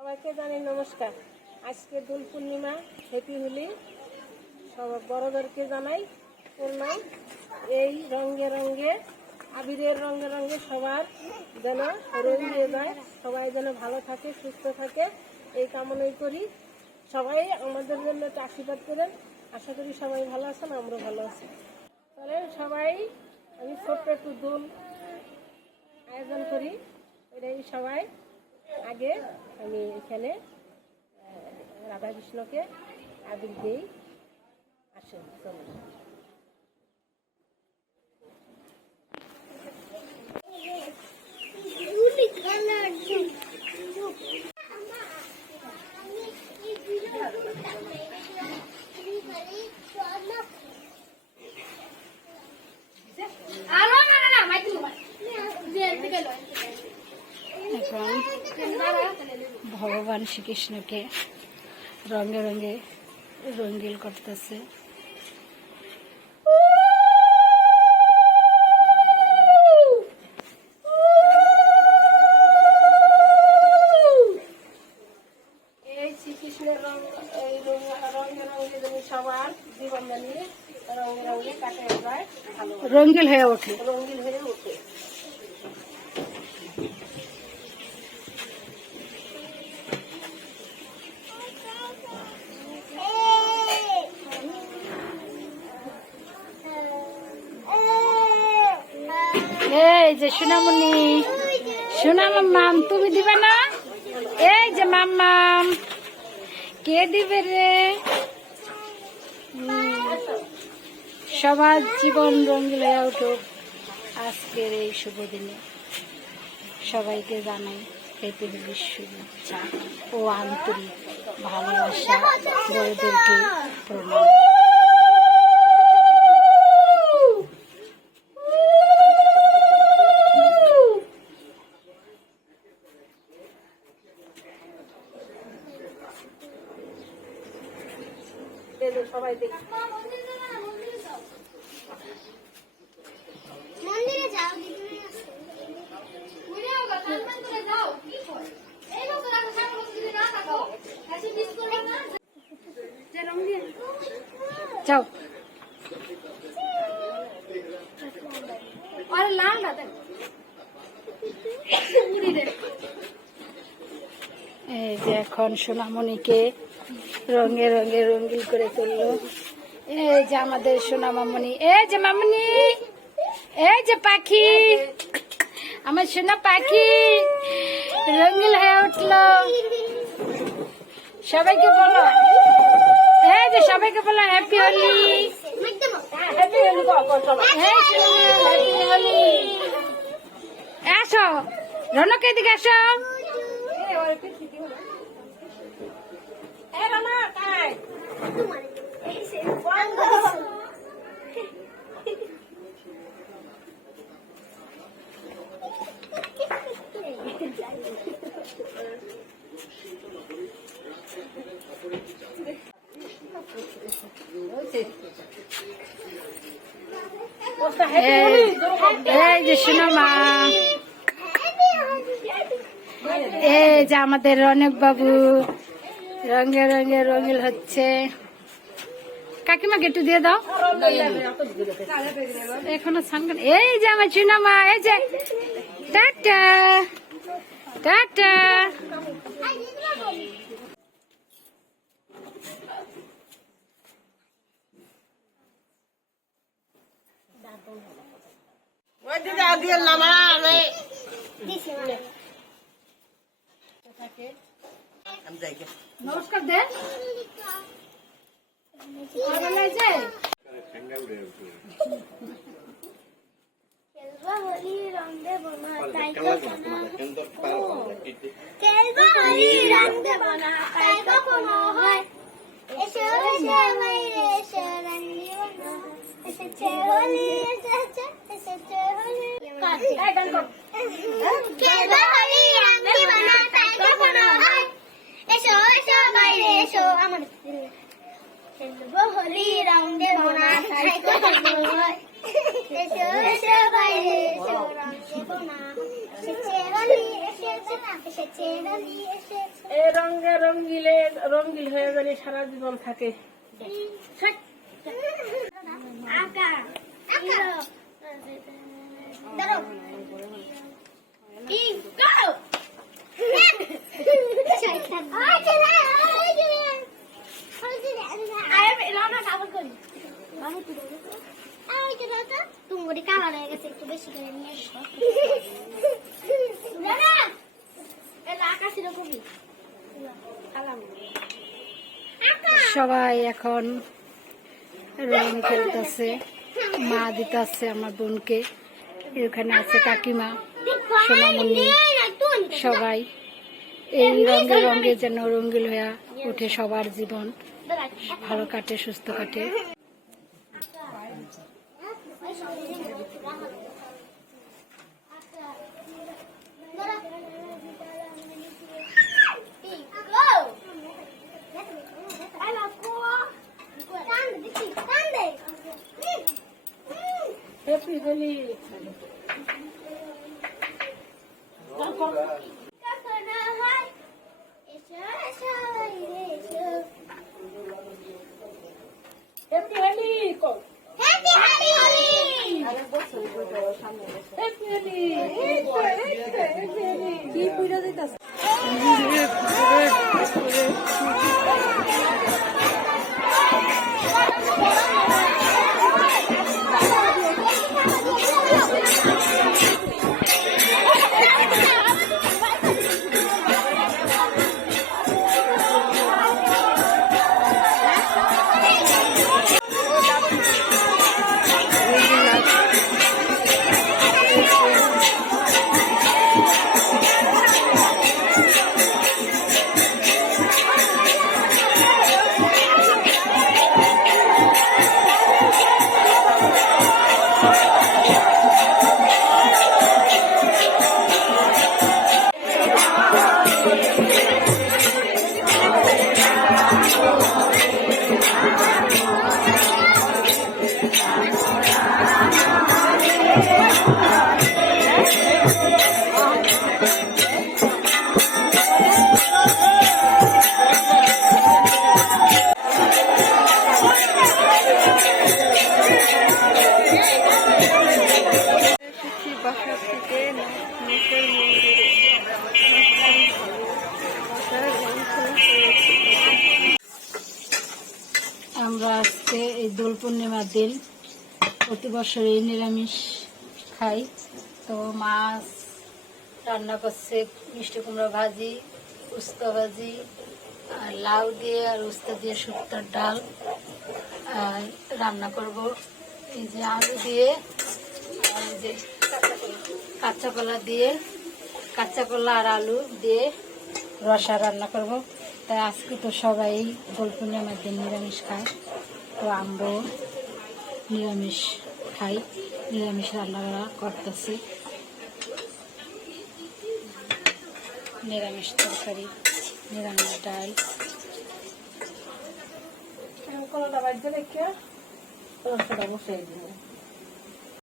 সবাইকে জানাই নমস্কার। আজকে দোল পূর্ণিমা, হ্যাপি হোলি। সব বড়দেরকে জানাই প্রণাম। এই রঙে রঙে, আবিরের রঙে রঙে সবার যেন রঙিয়ে যায়, সবাই যেন ভালো থাকে, সুস্থ থাকে, এই কামনাই করি। সবাই আমাদের জন্য একটা আশীর্বাদ করেন। আশা করি সবাই ভালো আছেন, আমরা ভালো আছি। তাহলে সবাই আমি ছোট্ট একটু দোল আয়োজন করি, এটাই সবাই আগে আমি এখানে রাধাকৃষ্ণকে আবির দিই। আসেন চলুন। এখন ভগবান শ্রীকৃষ্ণকে রঙে রঙে রঙ্গিল করতেছে। এই শ্রীকৃষ্ণের রঙ, এই রঙে রঙে যদি সবার জীবন জানিয়ে রঙে রঙে কাটে যায়, ভালো রঙ্গিল হয়ে ওঠে। রঙিন হয়ে ওঠে। এই যে সোনামণি, সোনা মাম্মাম, তুমি দিবে না? এই যে মাম্মাম, কে দিবে রে? সবার জীবন রঙিন হয়ে উঠুক আজকের এই শুভ দিনে। সবাইকে জানাই হ্যাপি হোলির শুভেচ্ছা ও আন্তরিক ভালোবাসা, বড়দেরকে প্রণাম। সবাই দেখ যাও। এই যে এখন সোনামণিকে রঙে রঙে রঙিন করে তুললো। এই যে আমাদের সোনা মামনি, এই যে মামনি, এই যে পাখি, আমার সোনা পাখি রঙিন হয়ে উঠলো। সবাইকে বলো, এই যে সবাইকে বলো হ্যাপি হোলি, হ্যাপি হোলি। আসো রনক, এদিকে আসো। এই যে শোনো মা, এই যে আমাদের রনক বাবু রঙে রঙে রঙিল হচ্ছে। কাকিমাকে একটু দিয়ে দাও এখনো সানগান। এই যে আমার চুনা মা, এই যে টাটা টাটা। নমস্কার দে। হোলি রং দেব না, তাই তো এসো এসো বাইরে এসো, রং দেব না, এসেছে হোলি এসেছে। এই রঙে রঙ্গিল হয়ে গেলে সারা জীবন থাকে। তুমি কালার হয়ে গেছে, একটু বেশি করে নিয়ে এসো। আকাশের কবি সবাই এখন রং খেলতেছে, মা দিতেছে আমার বোনকে, এখানে আছে কাকিমা, সোনামণি, সবাই এই রঙে রঙে যেন রঙ্গিল হয়ে উঠে, সবার জীবন ভালো কাটে, সুস্থ কাটে। হ্যাপি হোলি। হ্যাপি হোলি কর। হ্যাপি হোলি। কি পুজো দিতেছে? আমরা আজকে এই দোল পূর্ণিমার দিন প্রতি বছরই নিরামিষ খাই। তো মাছ রান্না করছে, মিষ্টি কুমড়া ভাজি, উস্তা ভাজি, আর লাউ দিয়ে আর উস্তা দিয়ে শুক্তার ডাল আর রান্না করব। এই যে আলু দিয়ে আর এই যে কাঁচা কলা দিয়ে, কাঁচা কলা আর আলু দিয়ে রসা রান্না করব। তাই আজকে তো সবাই দোল পূর্ণিমার দিন নিরামিষ খায়, তো আমরাও নিরামিষ খাই, নিরামিষ রান্না করতেছি। নিরামিষ তরকারি, নিরামিষ ডাল। কলাটা বাজছে দেখে বসে দিব।